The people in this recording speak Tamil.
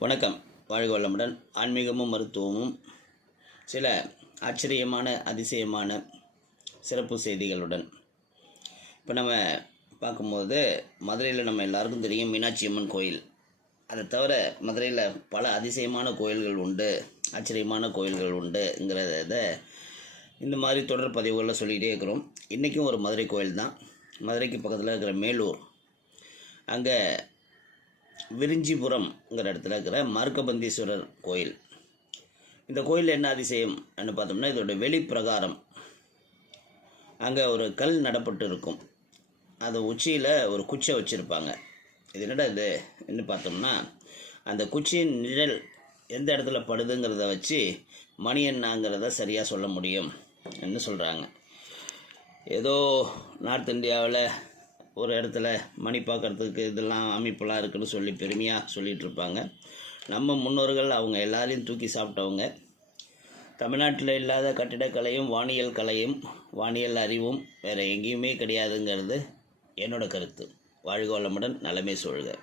வணக்கம். வாழ்க வளமுடன் ஆன்மீகமும் மருத்துவமும். சில ஆச்சரியமான அதிசயமான சிறப்பு செய்திகளுடன். இப்போ நம்ம பார்க்கும்போது மதுரையில் நம்ம எல்லாருக்கும் தெரியும் மீனாட்சி அம்மன் கோயில். அதை தவிர மதுரையில் பல அதிசயமான கோயில்கள் உண்டு ஆச்சரியமான கோயில்கள் உண்டுங்கிறத இந்த மாதிரி தொடர் பதிவுகளில் சொல்லிகிட்டே இருக்கிறோம். இன்றைக்கும் ஒரு மதுரை கோயில் தான் மதுரைக்கு பக்கத்தில் இருக்கிற மேலூர். அங்கே விரிஞ்சிபுரம்ங்கிற இடத்துல இருக்கிற மார்க்கபந்தீஸ்வரர் கோயில். இந்த கோயில் என்ன அதிசயம்னு பார்த்தோம்னா இதோட வெளிப்பிரகாரம். அங்கே ஒரு கல் நடப்பட்டு இருக்கும். அது உச்சியில் ஒரு குச்சை வச்சுருப்பாங்க. இது என்னடா இது என்ன பார்த்தோம்னா அந்த குச்சியின் நிழல் எந்த இடத்துல படுதுங்கிறத வச்சு மணி என்னாங்கிறத சரியாக சொல்ல முடியும் என்று சொல்கிறாங்க ஏதோ நார்த் இந்தியாவில் ஒரு இடத்துல மணி பார்க்கறதுக்கு இதெல்லாம் அமைப்பெல்லாம் இருக்குன்னு சொல்லி பெருமையாக சொல்லிகிட்டு இருப்பாங்க. நம்ம முன்னோர்கள் அவங்க எல்லாரையும் தூக்கி சாப்பிட்டவங்க. தமிழ்நாட்டில் இல்லாத கட்டிடக்கலையும் வானியல் கலையும் வானியல் அறிவும் வேறு எங்கேயுமே கிடையாதுங்கிறது என்னோடய கருத்து. வாழ்க வளமுடன் நலமே சொல்க